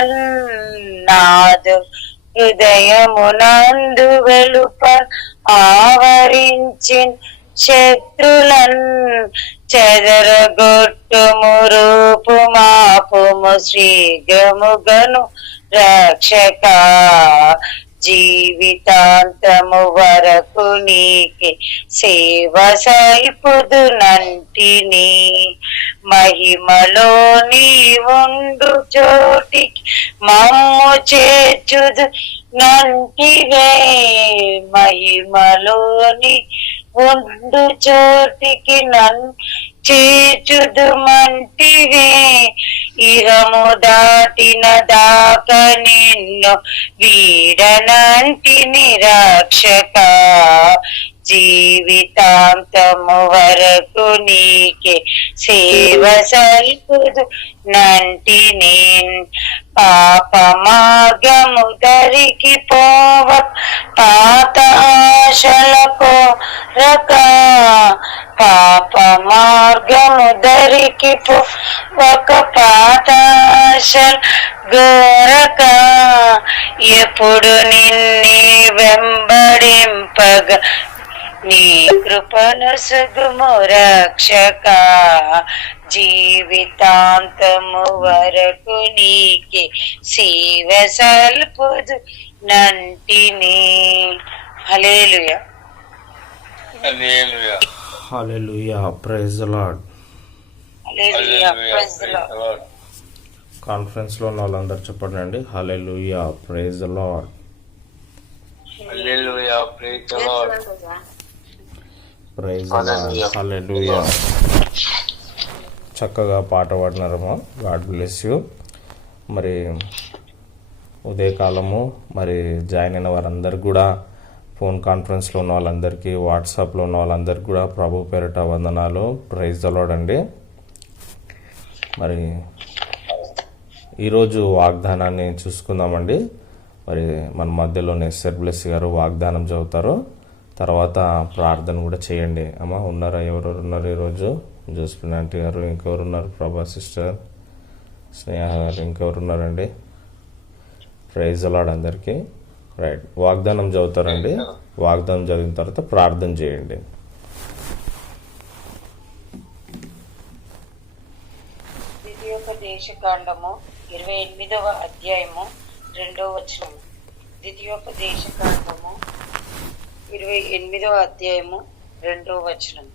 అన్నాదు హృదయమునందు వెలుప ఆవరించిన శత్రులన్ చెదరగొట్టుము రూపు మాపుము శీఘ్రముగను రక్షక జీవితాంతము వరకు నీకి సేవ సల్పుదు నంటిని. మహిమలో నీ ఉండు చోటికి మమ్ము చేర్చుదు నంటివే. మహిమలోని ఉండు చోటికి నన్ చేర్చుదు మంటివే ఇహము దాటిన దాక నిన్ను వీడనంటి నిరాక్షక జీవితాంతము వరకు నీకే సేవ సల్పుదు. నంటి నేను పాప మార్గము ధరికి పోవ పాత ఆశలకు రక పాప మార్గము ధరికి పో ఒక పాత ఆశలు గోరక ఎప్పుడు నిన్నే వెంబడింపగ నీ కృపను సుగుము రక్షక జీవితాంతము వరకు నీకే శివ సల్పుదు నంటిని. Hallelujah hallelujah. Hallelujah praise Lord. కాన్ఫరెన్స్లో ఉన్న వాళ్ళందరూ చెప్పండి అండి hallelujah praise Lord hallelujah praise the Lord. Praise. Hallelujah చక్కగా పాట పాడినారమ్మా. God bless you. మరి ఉదయకాలము మరి జాయిన్ అయిన వారందరికీ కూడా ఫోన్ కాన్ఫరెన్స్లో ఉన్న వాళ్ళందరికీ వాట్సాప్లో ఉన్న వాళ్ళందరికీ కూడా ప్రభు పేరిట వందనాలు. ప్రైజ్ అండి. మరి ఈరోజు వాగ్దానాన్ని చూసుకుందామండి. మరి మన మధ్యలోనే ఎస్ఆర్ బ్లెస్ గారు వాగ్దానం చదువుతారు. తర్వాత ప్రార్థన కూడా చేయండి. అమ్మ ఉన్నారా? ఎవరెవరు ఉన్నారు ఈరోజు? జోస్పిన్ ఆంటీ గారు ఇంకెవరు ఉన్నారు? ప్రభా సిస్టర్ స్నేహ గారు ఇంకెవరు ఉన్నారండి? ప్రైజ్ అలాడ్ అందరికీ. రైట్. వాగ్దానం చదువుతారండి. వాగ్దానం చదివిన తర్వాత ప్రార్థన చేయండి. ద్వితీయోపదేశ కాండము ఇరవై ఎనిమిదవ అధ్యాయము రెండవ వచనము. ద్వితీయోపదేశకాండము ఇరవై ఎనిమిదవ అధ్యాయము రెండవ వచనం.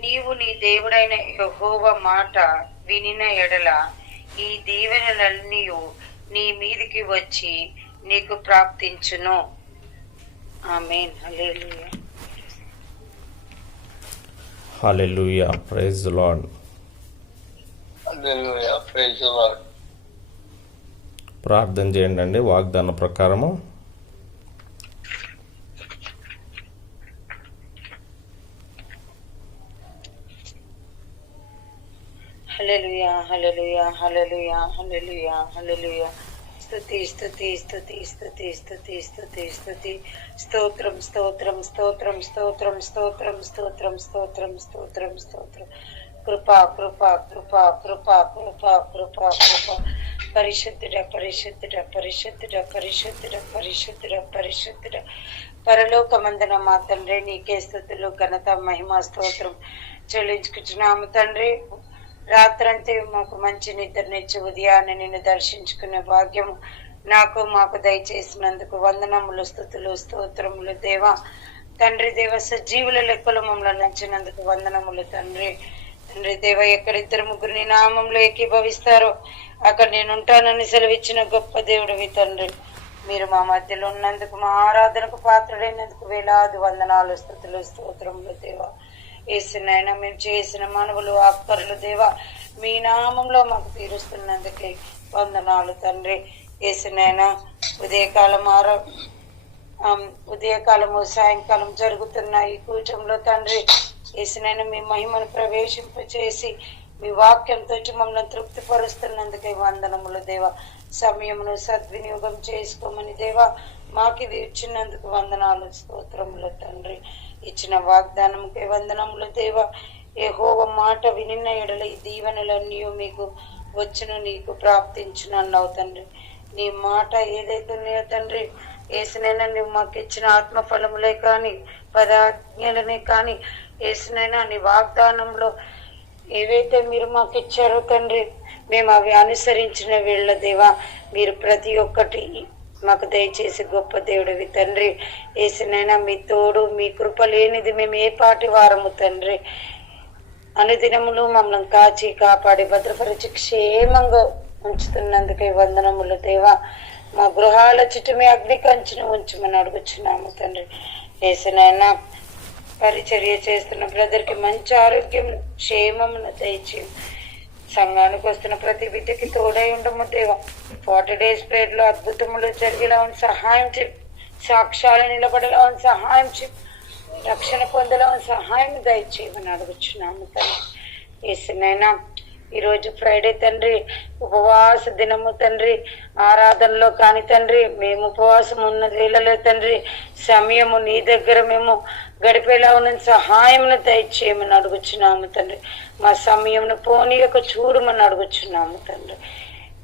నీవు నీ దేవుడైన యెహోవ మాట వినిన ఎడల ఈ దీవెనలన్నీ నీ మీదికి వచ్చి నీకు ప్రాప్తించును. Amen. Hallelujah. Hallelujah praise Lord hallelujah. Praise the Lord. ప్రార్థన చేయండి అండి. వాగ్దాన ప్రకారము హలలుయా హలలుయా హలలుయా హలలుయా హలలుయా స్థుతి స్థుతి స్థుతి స్థుతి స్థుతి స్థుతి స్థుతి స్తోత్రం స్తోత్రం స్తోత్రం స్తోత్రం స్తోత్రం స్తోత్రం స్తోత్రం స్తోత్రం స్తోత్రం కృపా కృపా కృపా కృపా కృపా కృపా కృప పరిశుద్ధుడ పరిశుద్ధుడ పరిశుద్ధుడ పరిశుద్ధుడ పరిశుద్ధుడ పరిశుద్ధుడ పరలోకమందన మా తండ్రి నీకే స్థుతులు ఘనత మహిమ స్తోత్రం చెల్లించుకుంటున్నాము తండ్రి. రాత్రంతే మాకు మంచి నిద్రనిచ్చి ఉదయాన్నే నిన్ను దర్శించుకునే భాగ్యం నాకు మాకు దయచేసినందుకు వందనములు స్థుతులు స్తోత్రములు. దేవ తండ్రి దేవ సజీవుల లెక్కలు మమ్మల్ని నచ్చినందుకు వందనములు తండ్రి. తండ్రి దేవ ఎక్కడిద్దరు ముగ్గురు నీ నామంలో ఏకీభవిస్తారో అక్కడ నేను ఉంటానని సెలవిచ్చిన గొప్ప దేవుడివి తండ్రి. మీరు మా మధ్యలో ఉన్నందుకు మా ఆరాధనకు పాత్రుడైనందుకు వేలాది వందనాలు స్థుతులు స్తోత్రములు దేవా. ఏసునైనా మేము చేసిన మనవులు ఆత్మరులు దేవా మీ నామంలో మాకు తీరుస్తున్నందుకే వందనాలు తండ్రి. ఏసునైనా ఉదయకాలం ఆరో ఉదయకాలము సాయంకాలం జరుగుతున్న ఈ కూచంలో తండ్రి ఏసునైనా మీ మహిమను ప్రవేశింపచేసి మీ వాక్యంతో మమ్మల్ని తృప్తిపరుస్తున్నందుకే వందనములు దేవ. సమయమును సద్వినియోగం చేసుకోమని దేవా మాకు ఇది ఇచ్చినందుకు వందనాలు స్తోత్రములు తండ్రి. ఇచ్చిన వాగ్దానముకే వందనములు దేవ. ఏహోవ మాట వినిన ఎడల ఈ దీవెనలన్నీ మీకు వచ్చును నీకు ప్రాప్తించును అన్నావు తండ్రి. నీ మాట ఏదైతే ఉన్నాయో తండ్రి ఏసునైనా నువ్వు మాకు ఇచ్చిన ఆత్మ ఫలములే కానీ పదాజ్ఞలనే కానీ ఏసునైనా నీ వాగ్దానంలో ఏవైతే మీరు మాకు ఇచ్చారో తండ్రి మేము అవి అనుసరించిన వీళ్ళ దేవా మీరు ప్రతి ఒక్కటి మాకు దయచేసి గొప్ప దేవుడివి తండ్రి. ఏసునైనా మీ తోడు మీ కృప లేనిది మేము ఏ పాటి వారము తండ్రి. అనుదినములు మమ్మల్ని కాచి కాపాడి భద్రపరిచి క్షేమంగా ఉంచుతున్నందుకే వందనములు దేవా. మా గృహాల చుట్టూ మీ అగ్ని కంచును ఉంచమని అడుగుచున్నాము తండ్రి. ఏసునైనా పరిచర్య చేస్తున్న బ్రదర్కి మంచి ఆరోగ్యం క్షేమమును దయచేయండి సంఘానికి వస్తున్న ప్రతి బిడ్డకి తోడై ఉండము దేవా. ఫార్టీ డేస్ పీరియడ్లో అద్భుతములు జరిగేలా సహాయం చెప్పి సాక్ష్యాలు నిలబడేలా సహాయం చెప్పి రక్షణ పొందలో సహాయం దయచేయమని అడుగుచున్నాము తండ్రి. ఏసునైనా ఈరోజు ఫ్రైడే తండ్రి. ఉపవాస దినము తండ్రి. ఆరాధనలో కాని తండ్రి. మేము ఉపవాసం ఉన్న వేళలో తండ్రి. సమయము నీ దగ్గర మేము గడిపేలా ఉన్న సహాయమును దయచేయమని అడుగుచున్నాము తండ్రి. మా సమయంను పోనీ యొక్క చూడమని అడుగుచున్నాము తండ్రి.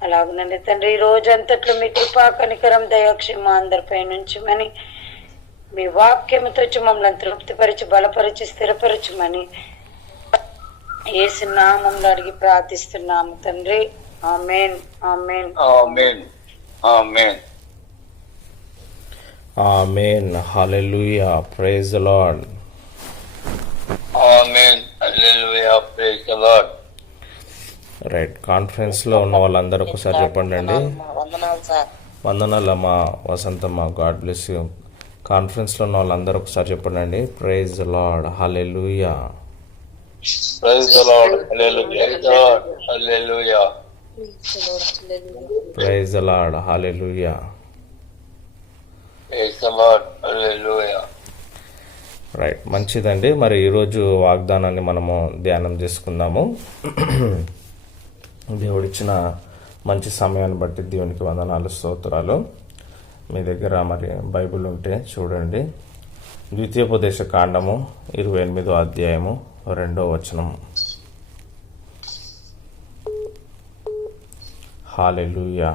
అలాగునండి తండ్రి. ఈ రోజు అంతట్లో మీ కృపా కనికరం దయాక్షేమ అందరిపై నుంచమని మీ వాక్యముతో మమ్మల్ని తృప్తిపరిచి బలపరిచి స్థిరపరచమని ఏసునామంలో అడిగి ప్రార్థిస్తున్నాము తండ్రి. Amen. Amen. Amen. Amen. Amen hallelujah praise lord Amen. Hallelujah. Praise the Lord. Right కాన్ఫరెన్స్లో ఉన్న వాళ్ళందరూ ఒకసారి చెప్పండి అండి వందనాలు సార్ వందనాలమ్మా వసంతమ్మ. గాడ్ బ్లెస్ యూ కాన్ఫరెన్స్లో ఉన్న వాళ్ళందరూ ఒకసారి చెప్పండి అండి praise Lord hallelujah Praise the Lord. Hallelujah. Praise the Lord. Hallelujah. Praise Lord hallelujah right మంచిదండి. మరి ఈరోజు వాగ్దానాన్ని మనము ధ్యానం చేసుకుందాము. దేవుడిచ్చిన మంచి సమయాన్ని బట్టి దేవునికి వందనాలు స్తోత్రాలు. మీ దగ్గర మరి బైబిల్ ఉంటే చూడండి. ద్వితీయోపదేశ కాండము ఇరవై ఎనిమిదో అధ్యాయము రెండో వచనం హాలెలుయా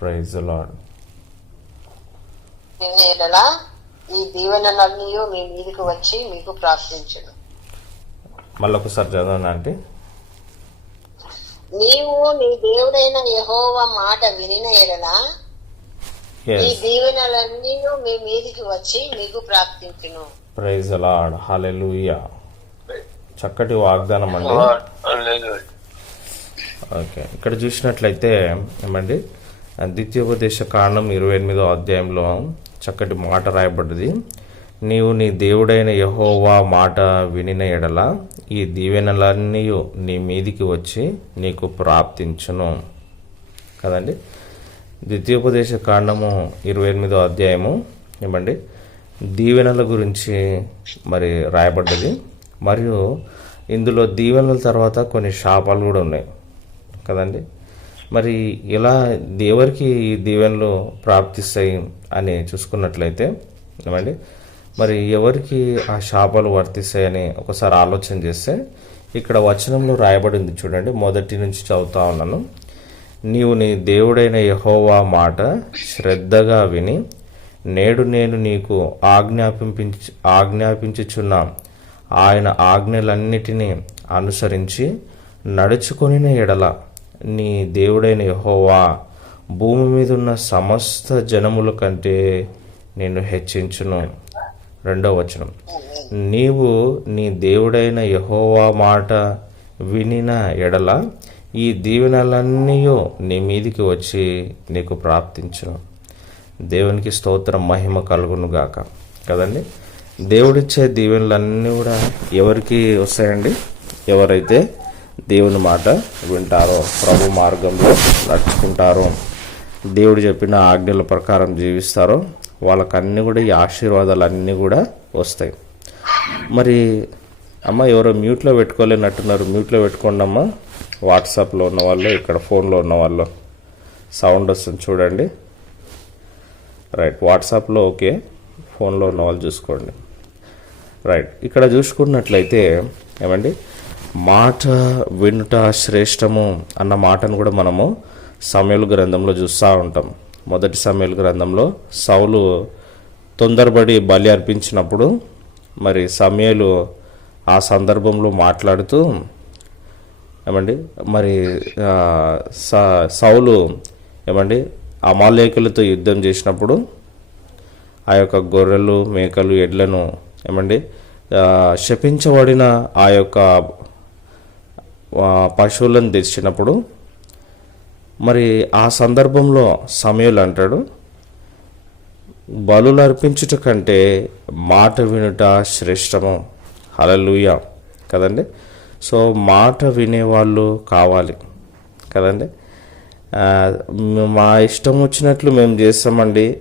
ప్రైజ్ లాడ్ నిన్నేలా ఈ దీవెనలన్నీ మీ మీదకి వచ్చి మీకు ప్రార్థించను. మళ్ళొకసారి చదవనా అంటే నీవు నీ దేవుడైన యెహోవ మాట వినిన ఎడల ఈ దీవెనలన్నీ మీ మీదకి వచ్చి మీకు ప్రార్థించును. ప్రైజ్ లార్డ్ హాలెలూయా చక్కటి వాగ్దానం అండి. ఓకే ఇక్కడ చూసినట్లయితే ఏమండి? ద్వితీయోపదేశ కాండం ఇరవై ఎనిమిదో అధ్యాయంలో చక్కటి మాట రాయబడ్డది. నీవు నీ దేవుడైన యహోవా మాట వినిన ఎడల ఈ దీవెనలన్నీ నీ మీదికి వచ్చి నీకు ప్రాప్తించును. కదండి? ద్వితీయోపదేశ కాండము ఇరవై ఎనిమిదో అధ్యాయము. ఏమండి? దీవెనల గురించి మరి రాయబడ్డది. మరియు ఇందులో దీవెనల తర్వాత కొన్ని శాపాలు కూడా ఉన్నాయి. కదండి? మరి ఇలా ఎవరికి ఈ దీవెనలు ప్రాప్తిస్తాయి అని చూసుకున్నట్లయితే ఏమండి? మరి ఎవరికి ఆ శాపాలు వర్తిస్తాయని ఒకసారి ఆలోచన చేస్తే ఇక్కడ వచనంలో రాయబడింది చూడండి మొదటి నుంచి చదువుతా ఉన్నాను. నీవు నీ దేవుడైన యహోవా మాట శ్రద్ధగా విని నేడు నేను నీకు ఆజ్ఞాపించి ఆజ్ఞాపించుచున్న. ఆయన ఆజ్ఞలన్నిటినీ అనుసరించి నడుచుకొనిన ఎడల నీ దేవుడైన యహోవా భూమి మీద ఉన్న సమస్త జనముల కంటే నేను హెచ్చించును. రెండవ వచనం. నీవు నీ దేవుడైన యహోవా మాట వినిన ఎడల ఈ దీవెనలన్నీ నీ మీదికి వచ్చి నీకు ప్రాప్తించును. దేవునికి స్తోత్రం మహిమ కలుగును గాక. కదండి? దేవుడిచ్చే దీవెనలన్నీ కూడా ఎవరికి వస్తాయండి? ఎవరైతే దేవుని మాట వింటారో ప్రభు మార్గంలో నడుచుకుంటారో. దేవుడు చెప్పిన ఆజ్ఞల ప్రకారం జీవిస్తారో. వాళ్ళకన్నీ కూడా ఈ ఆశీర్వాదాలు అన్నీ కూడా వస్తాయి. మరి అమ్మ ఎవరో మ్యూట్లో పెట్టుకోలేనట్టున్నారు. మ్యూట్లో పెట్టుకోండి అమ్మ. వాట్సాప్లో ఉన్న వాళ్ళు ఇక్కడ ఫోన్లో ఉన్న వాళ్ళు. సౌండ్ వస్తుంది చూడండి. రైట్ వాట్సాప్లో ఓకే. ఫోన్లో ఉన్న వాళ్ళు చూసుకోండి. రైట్ ఇక్కడ చూసుకున్నట్లయితే ఏమండి? మాట వినుట శ్రేష్టము అన్న మాటను కూడా మనము సమయలు గ్రంథంలో చూస్తూ ఉంటాం. మొదటి సమయలు గ్రంథంలో సౌలు తొందరపడి బలి అర్పించినప్పుడు మరి సమయలు ఆ సందర్భంలో మాట్లాడుతూ ఏమండి మరి స- సౌలు ఏమండి అమాలేకులతో యుద్ధం చేసినప్పుడు ఆ యొక్క గొర్రెలు మేకలు ఎడ్లను ఏమండి శపించబడిన ఆ యొక్క పశువులను తెచ్చినప్పుడు మరి ఆ సందర్భంలో సమయలు అంటాడు బలులు అర్పించుట కంటే మాట వినుట శ్రేష్టము. హలలుయ కదండి? సో మాట వినేవాళ్ళు కావాలి. కదండి? మా ఇష్టం వచ్చినట్లు మేము చేస్తామండి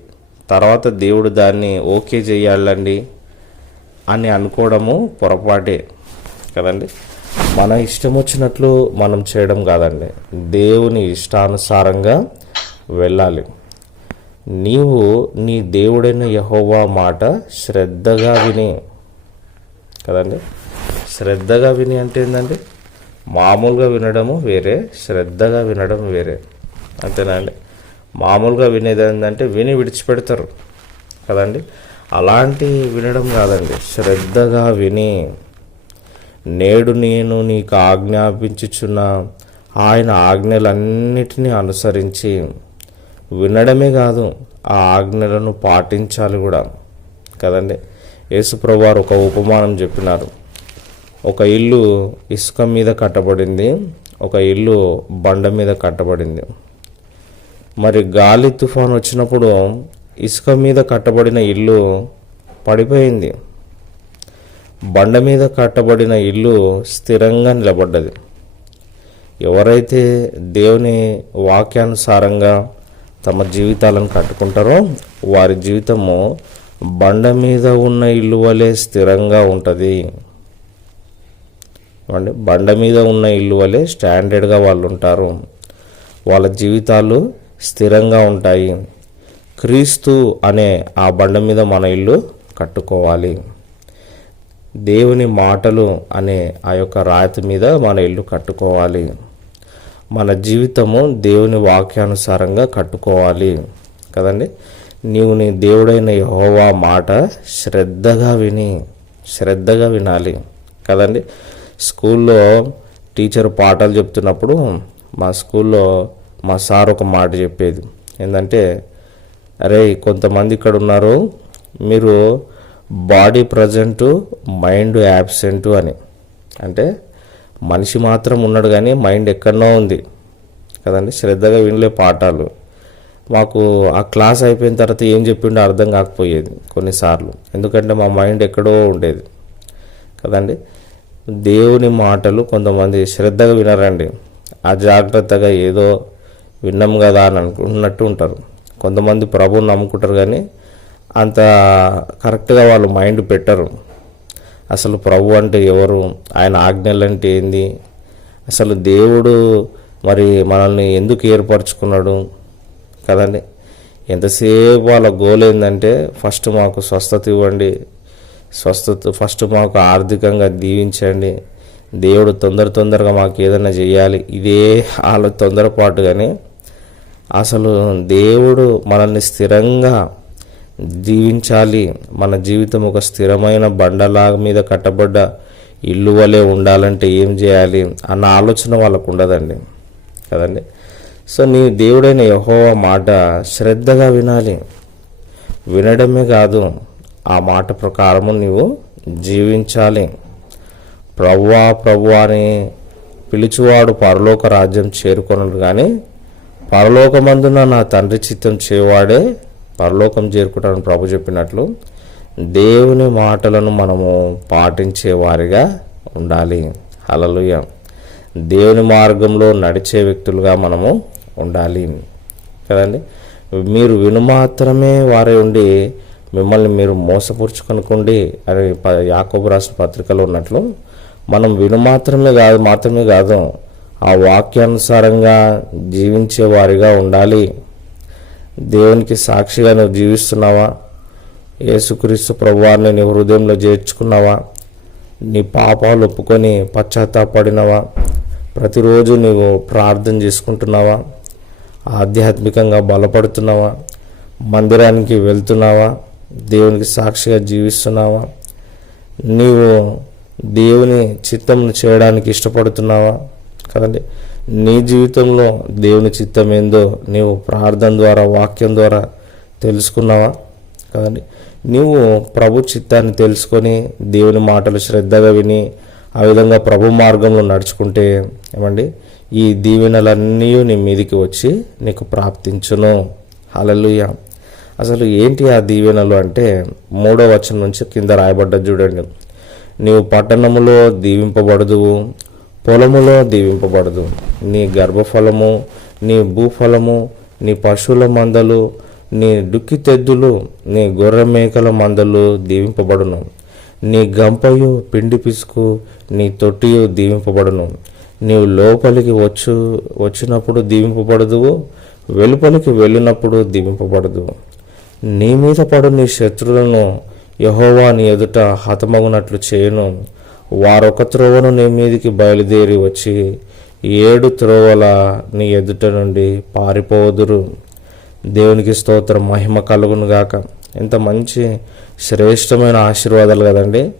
తర్వాత దేవుడు దాన్ని ఓకే చేయాలండి అని అనుకోవడము పొరపాటే. కదండి? మన ఇష్టం వచ్చినట్లు మనం చేయడం కాదండి. దేవుని ఇష్టానుసారంగా వెళ్ళాలి. నీవు నీ దేవుడైన యహోవా మాట శ్రద్ధగా విని. కదండి? శ్రద్ధగా విని అంటే ఏంటండి మామూలుగా వినడము వేరే శ్రద్ధగా వినడం వేరే. అంతేనా అండి? మామూలుగా వినేది ఏంటంటే విని విడిచిపెడతారు. కదండి? అలాంటి వినడం కాదండి. శ్రద్ధగా విని. నేడు నేను నీకు ఆజ్ఞాపించుచున్న ఆయన ఆజ్ఞలన్నిటినీ అనుసరించి వినడమే కాదు ఆ ఆజ్ఞలను పాటించాలి కూడా. కదండి? యేసుప్రభు వారు ఒక ఉపమానం చెప్పినారు. ఒక ఇల్లు ఇసుక మీద కట్టబడింది ఒక ఇల్లు బండ మీద కట్టబడింది. మరి గాలి తుఫాన్ వచ్చినప్పుడు ఇసుక మీద కట్టబడిన ఇల్లు పడిపోయింది. బండ మీద కట్టబడిన ఇల్లు స్థిరంగా నిలబడ్డది. ఎవరైతే దేవుని వాక్యానుసారంగా తమ జీవితాలను కట్టుకుంటారో వారి జీవితము బండ మీద ఉన్న ఇల్లు వలె స్థిరంగా ఉంటుంది. అంటే బండ మీద ఉన్న ఇల్లు వలె స్టాండర్డ్గా వాళ్ళు ఉంటారు. వాళ్ళ జీవితాలు స్థిరంగా ఉంటాయి. క్రీస్తు అనే ఆ బండ మీద మన ఇల్లు కట్టుకోవాలి. దేవుని మాటలు అనే ఆ యొక్క రాతి మీద మన ఇల్లు కట్టుకోవాలి. మన జీవితము దేవుని వాక్యానుసారంగా కట్టుకోవాలి. కదండి? నీవు నీ దేవుడైన యహోవా మాట శ్రద్ధగా విని శ్రద్ధగా వినాలి. కదండి? స్కూల్లో టీచర్ పాఠాలు చెప్తున్నప్పుడు మా స్కూల్లో మా సార్ ఒక మాట చెప్పేది. ఏంటంటే అరే కొంతమంది ఇక్కడ ఉన్నారు మీరు బాడీ ప్రజెంటు మైండ్ యాబ్సెంట్ అని. అంటే మనిషి మాత్రం ఉన్నాడు కానీ మైండ్ ఎక్కడనో ఉంది. కదండి? శ్రద్ధగా వినలే పాఠాలు. మాకు ఆ క్లాస్ అయిపోయిన తర్వాత ఏం చెప్పిండో అర్థం కాకపోయేది కొన్నిసార్లు. ఎందుకంటే మా మైండ్ ఎక్కడో ఉండేది. కదండి? దేవుని మాటలు కొంతమంది శ్రద్ధగా వినరండి. ఆ జాగ్రత్తగా ఏదో విన్నాం కదా అని అనుకున్నట్టు ఉంటారు. కొంతమంది ప్రభువుని నమ్ముకుంటారు కానీ అంత కరెక్ట్గా వాళ్ళు మైండ్ పెట్టరు. అసలు ప్రభు అంటే ఎవరు? ఆయన ఆజ్ఞలు అంటే ఏంది? అసలు దేవుడు మరి మనల్ని ఎందుకు ఏర్పరచుకున్నాడు? కదండి? ఎంతసేపు వాళ్ళ గోల్ ఏంటంటే ఫస్ట్ మాకు స్వస్థత ఇవ్వండి. స్వస్థత ఫస్ట్ మాకు ఆర్థికంగా దీవించండి. దేవుడు తొందర తొందరగా మాకు ఏదైనా చేయాలి ఇదే వాళ్ళ తొందరపాటు కానీ అసలు దేవుడు మనల్ని స్థిరంగా దీవించాలి మన జీవితం ఒక స్థిరమైన బండలా మీద కట్టబడ్డ ఇల్లు వలె ఉండాలంటే ఏం చేయాలి అన్న ఆలోచన వాళ్ళకు ఉండదండి. కదండి? సో నీ దేవుడైన యహోవ మాట శ్రద్ధగా వినాలి. వినడమే కాదు ఆ మాట ప్రకారము నీవు జీవించాలి. ప్రవ్వా ప్రవ్వా అని పిలుచువాడు పరలోక రాజ్యం చేరుకొనడు కానీ పరలోకమందున నా తండ్రి చిత్తం చేవాడే పరలోకం చేరుకుంటానని ప్రభు చెప్పినట్లు దేవుని మాటలను మనము పాటించే వారిగా ఉండాలి. అలలుయ దేవుని మార్గంలో నడిచే వ్యక్తులుగా మనము ఉండాలి. కదండి? మీరు విను మాత్రమే వారే ఉండి మిమ్మల్ని మీరు మోసపురుచుకొనుకోండి అని ప- యాకోబు రాసిన పత్రికలో ఉన్నట్లు మనం విను మాత్రమే కాదు మాత్రమే కాదు ఆ వాక్యానుసారంగా జీవించే వారిగా ఉండాలి. దేవునికి సాక్షిగా నువ్వు జీవిస్తున్నావా? యేసుక్రీస్తు ప్రభువారిని నీ హృదయంలో చేర్చుకున్నావా? నీ పాపాలు ఒప్పుకొని పశ్చాత్తాపడినవా? ప్రతిరోజు నీవు ప్రార్థన చేసుకుంటున్నావా? ఆధ్యాత్మికంగా బలపడుతున్నావా? మందిరానికి వెళ్తున్నావా? దేవునికి సాక్షిగా జీవిస్తున్నావా? నీవు దేవుని చిత్తంను చేయడానికి ఇష్టపడుతున్నావా? కదండి నీ జీవితంలో దేవుని చిత్తం ఏందో నీవు ప్రార్థన ద్వారా వాక్యం ద్వారా తెలుసుకున్నావా? కాదండి నీవు ప్రభు చిత్తాన్ని తెలుసుకొని దేవుని మాటలు శ్రద్ధగా విని ఆ విధంగా ప్రభు మార్గంలో నడుచుకుంటే ఏమండి ఈ దీవెనలన్నీ నీ మీదికి వచ్చి నీకు ప్రాప్తించును. హల్లెలూయా. అసలు ఏంటి ఆ దీవెనలు అంటే మూడో వచనం నుంచి కింద రాయబడ్డది చూడండి. నీవు పట్టణములో దీవింపబడదువు పొలములో దీవింపబడదు. నీ గర్భఫలము నీ భూఫలము నీ పశువుల మందలు నీ డుక్కి తెద్దులు నీ గొర్రె మేకల మందలు దీవింపబడును. నీ గంపయు పిండి పిసుకు నీ తొట్టియు దీవింపబడును. నీవు లోపలికి వచ్చు వచ్చినప్పుడు దీవింపబడదు వెలుపలికి వెళ్ళినప్పుడు దీవింపబడదు నీ మీద పడు నీ శత్రులను యహోవా నీ ఎదుట హతమగునట్లు చేయను. వారొక త్రోవను నీ మీదికి బయలుదేరి వచ్చి ఏడు త్రోవల నీ ఎదుట నుండి పారిపోదురు. దేవునికి స్తోత్రం మహిమ కలుగును గాక. ఎంత మంచి శ్రేష్టమైన ఆశీర్వాదాలు కదండి.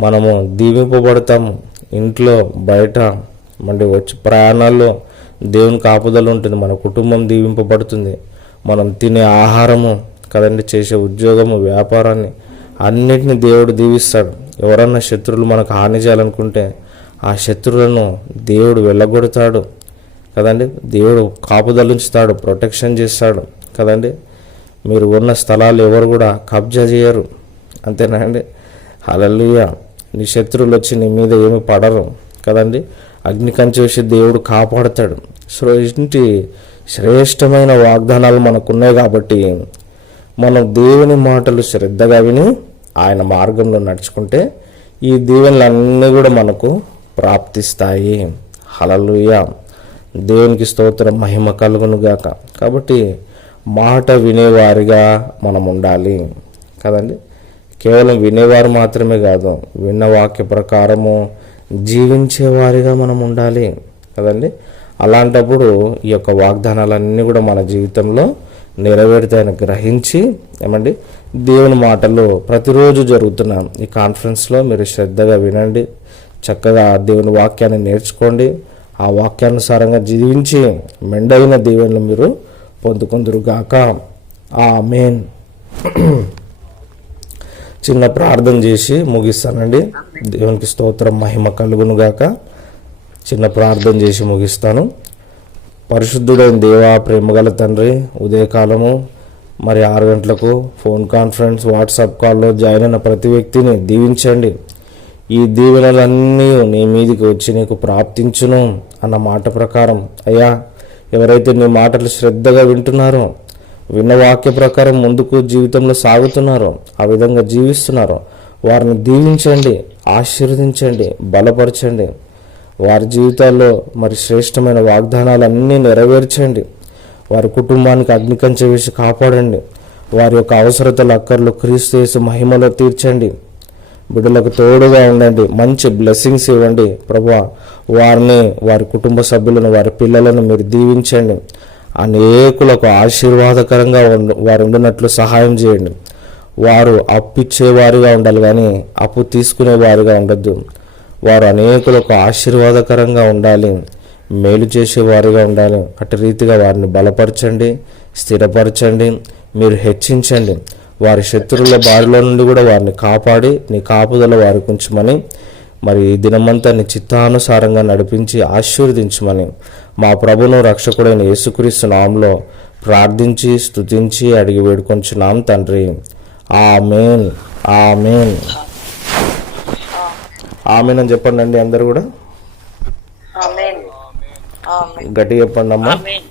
మనము దీవింపబడతాము ఇంట్లో బయట మళ్ళీ వచ్చి ప్రయాణాల్లో దేవునికి కాపుదల ఉంటుంది. మన కుటుంబం దీవింపబడుతుంది. మనం తినే ఆహారము కదండి చేసే ఉద్యోగము వ్యాపారాన్ని అన్నిటిని దేవుడు దీవిస్తాడు. ఎవరన్నా శత్రువులు మనకు హాని చేయాలనుకుంటే ఆ శత్రువులను దేవుడు వెళ్ళగొడతాడు. కదండి? దేవుడు కాపుదలుంచుతాడు ప్రొటెక్షన్ చేస్తాడు. కదండి? మీరు ఉన్న స్థలాలు ఎవరు కూడా కబ్జా చేయరు. అంతేనా అండి? హల్లెలూయా. నీ శత్రువులు వచ్చి నీ మీద ఏమి పడరు. కదండి? అగ్ని కంచె దేవుడు కాపాడుతాడు. సో ఇంటి శ్రేష్టమైన వాగ్దానాలు మనకున్నాయి కాబట్టి మనం దేవుని మాటలు శ్రద్ధగా విని ఆయన మార్గంలో నడుచుకుంటే ఈ దీవెనలన్నీ కూడా మనకు ప్రాప్తిస్తాయి. హలలుయ దేవునికి స్తోత్రం మహిమ కలుగునుగాక. కాబట్టి మాట వినేవారిగా మనం ఉండాలి. కదండి? కేవలం వినేవారు మాత్రమే కాదు విన్న వాక్య ప్రకారము జీవించేవారిగా మనం ఉండాలి. కదండి? అలాంటప్పుడు ఈ యొక్క వాగ్దానాలన్నీ కూడా మన జీవితంలో నెరవేరుతాయని గ్రహించి ఏమండి దేవుని మాటలు ప్రతిరోజు జరుగుతున్న ఈ కాన్ఫరెన్స్లో మీరు శ్రద్ధగా వినండి చక్కగా దేవుని వాక్యాన్ని నేర్చుకోండి. ఆ వాక్యానుసారంగా జీవించి మెండైన దేవుళ్ళు మీరు పొందుకుందురుగాక. ఆ మెయిన్ చిన్న ప్రార్థన చేసి ముగిస్తానండి. దేవునికి స్తోత్రం మహిమ కలుగును గాక చిన్న ప్రార్థన చేసి ముగిస్తాను. పరిశుద్ధుడైన దేవా ప్రేమగల తండ్రి ఉదయకాలము మరి ఆరు గంటలకు ఫోన్ కాన్ఫరెన్స్ వాట్సాప్ కాల్లో జాయిన్ అయిన ప్రతి వ్యక్తిని దీవించండి. ఈ దీవెనలన్నీ నీ మీదికి వచ్చి నీకు ప్రాప్తించును అన్న మాట ప్రకారం. అయ్యా ఎవరైతే నీ మాటలు శ్రద్ధగా వింటున్నారో విన్న వాక్య ప్రకారం ముందుకు జీవితంలో సాగుతున్నారో ఆ విధంగా జీవిస్తున్నారో వారిని దీవించండి ఆశీర్వదించండి బలపరచండి. వారి జీవితాల్లో మరి శ్రేష్టమైన వాగ్దానాలన్నీ నెరవేర్చండి. వారి కుటుంబానికి అగ్నికంచె వేసి కాపాడండి. వారి యొక్క అవసరతలు అక్కర్లు క్రీస్తు చేసి మహిమలో తీర్చండి. బిడ్డలకు తోడుగా ఉండండి. మంచి బ్లెస్సింగ్స్ ఇవ్వండి. ప్రభా వారిని వారి కుటుంబ సభ్యులను వారి పిల్లలను మీరు దీవించండి. అనేకులకు ఆశీర్వాదకరంగా ఉండు వారు ఉండినట్లు సహాయం చేయండి. వారు అప్పిచ్చేవారిగా ఉండాలి కానీ అప్పు తీసుకునేవారిగా ఉండొద్దు. వారు అనేకులకు ఆశీర్వాదకరంగా ఉండాలి మేలు చేసేవారిగా ఉండాలి. అటు రీతిగా వారిని బలపరచండి స్థిరపరచండి మీరు హెచ్చించండి. వారి శత్రువుల బారిలో నుండి కూడా వారిని కాపాడి నీ కాపుదల వారికి ఉంచమని మరి ఈ దినమంతా నీ చిత్తానుసారంగా నడిపించి ఆశీర్వదించమని మా ప్రభును రక్షకుడైన యేసుక్రీస్తు నామంలో ప్రార్థించి స్తుతించి అడిగి వేడుకొంచున్నాం తండ్రి. ఆమెన్. ఆమెన్. ఆమెన్. అని చెప్పండి అండి అందరు కూడా ఆమేన్. ఆమేన్. గట్టి చెప్పండి అమ్మా ప్రైజ్.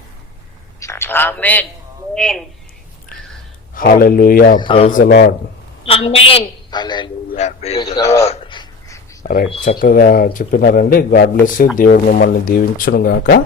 రైట్ చక్కగా చెప్పినారండి. గాడ్ బ్లెస్ యూ దేవుడు మిమ్మల్ని దీవించును గాక.